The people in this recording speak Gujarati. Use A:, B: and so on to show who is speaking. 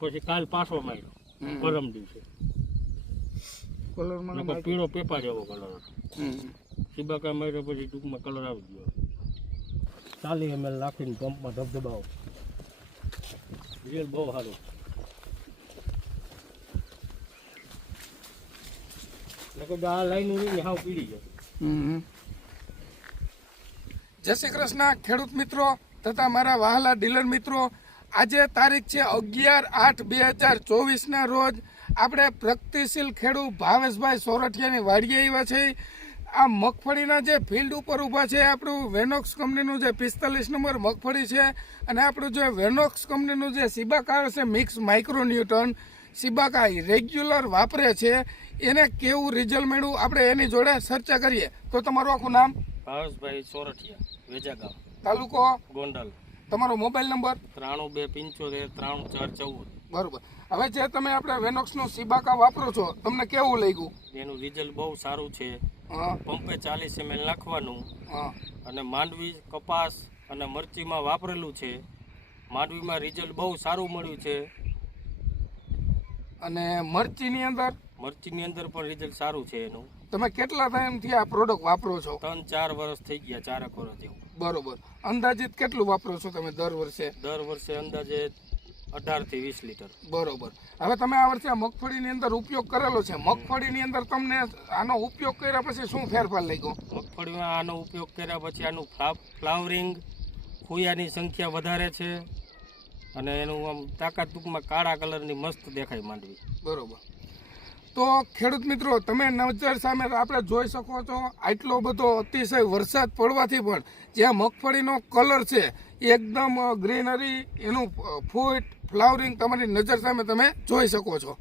A: પછી કાલ પાછો માર્યો. પરમ દિવસે. કલર પીળો પેપર જેવો કલર હતો. સિબાકા માર્યો પછી ટૂંકમાં કલર આવી ગયો. ચાલી એમએલ નાખીને પંપમાં ધબધબાવો રિયલ બહુ સારું. આ લાઈન હાવ પીડી જાય
B: જય શ્રી કૃષ્ણ ખેડૂત મિત્રો તથા મારા વહાલા ડીલર મિત્રો. આજે તારીખ છે અગિયાર આઠ બે હજાર ચોવીસના રોજ આપણે પ્રગતિશીલ ખેડૂત ભાવેશભાઈ સોરઠિયાની વાડીએ આવ્યા છે આ મગફળીના જે ફિલ્ડ ઉપર ઊભા છે આપણું વેનોક્સ કંપનીનું જે પિસ્તાલીસ નંબર મગફળી છે અને આપણું જે વેનોક્સ કંપનીનું જે સિબાકા છે મિક્સ માઇક્રોન્યુટન સિબાકા રેગ્યુલર વાપરે છે એને કેવું રિઝલ્ટ મળ્યું? આપણે એની જોડે ચર્ચા કરીએ. તો તમારું આખું નામ?
A: ભાવેશભાઈ સોરઠિયા વેજાગામ
B: તાલુકો?
A: ગોંડલ.
B: તમારો મોબાઈલ નંબર?
A: ત્રાણું બે પંચોતેર ત્રાણું ચાર ચૌદ.
B: બરોબર. હવે જે તમે આપણે વેનોક્સનું સિબાકા વાપરો છો તમને કેવું લાગ્યું?
A: એનું રિઝલ્ટ બહુ સારું છે. પંપે ચાલીસ એમએલ નાખવાનું.
B: હા.
A: અને માંડવી કપાસ અને મરચીમાં વાપરેલું છે. માંડવીમાં રિઝલ્ટ બહુ સારું મળ્યું છે.
B: અને મરચીની અંદર?
A: મરચીની અંદર પણ રિઝલ્ટ સારું છે એનું.
B: તમે કેટલા ટાઈમથી આ પ્રોડક્ટ વાપરો છો?
A: ત્રણ ચાર વર્ષ થઈ ગયા ચારક વર્ષ જેવું.
B: બરોબર. અંદાજિત કેટલું વાપરો છો તમે દર વર્ષે?
A: દર વર્ષે અંદાજે અઢારથી વીસ લીટર.
B: બરોબર. હવે તમે આ વર્ષે મગફળીની અંદર ઉપયોગ કરેલો છે. મગફળીની અંદર તમને આનો ઉપયોગ કર્યા પછી શું ફેરફાર લાગ્યો?
A: મગફળીમાં આનો ઉપયોગ કર્યા પછી આનું ફ્લા- ફ્લાવરિંગ ખુયાની સંખ્યા વધારે છે અને એનું આમ તાકાત ટૂંકમાં કાળા કલરની મસ્ત દેખાય માંડવી.
B: બરોબર. તો ખેડૂત મિત્રો, તમે નજર સામે આપણે જોઈ શકો છો, આટલો બધો અતિશય વરસાદ પડવાથી પણ જ્યાં મગફળીનો કલર છે, એકદમ ગ્રીનરી એનું ફૂટ ફ્લાવરિંગ તમારી નજર સામે તમે જોઈ શકો છો.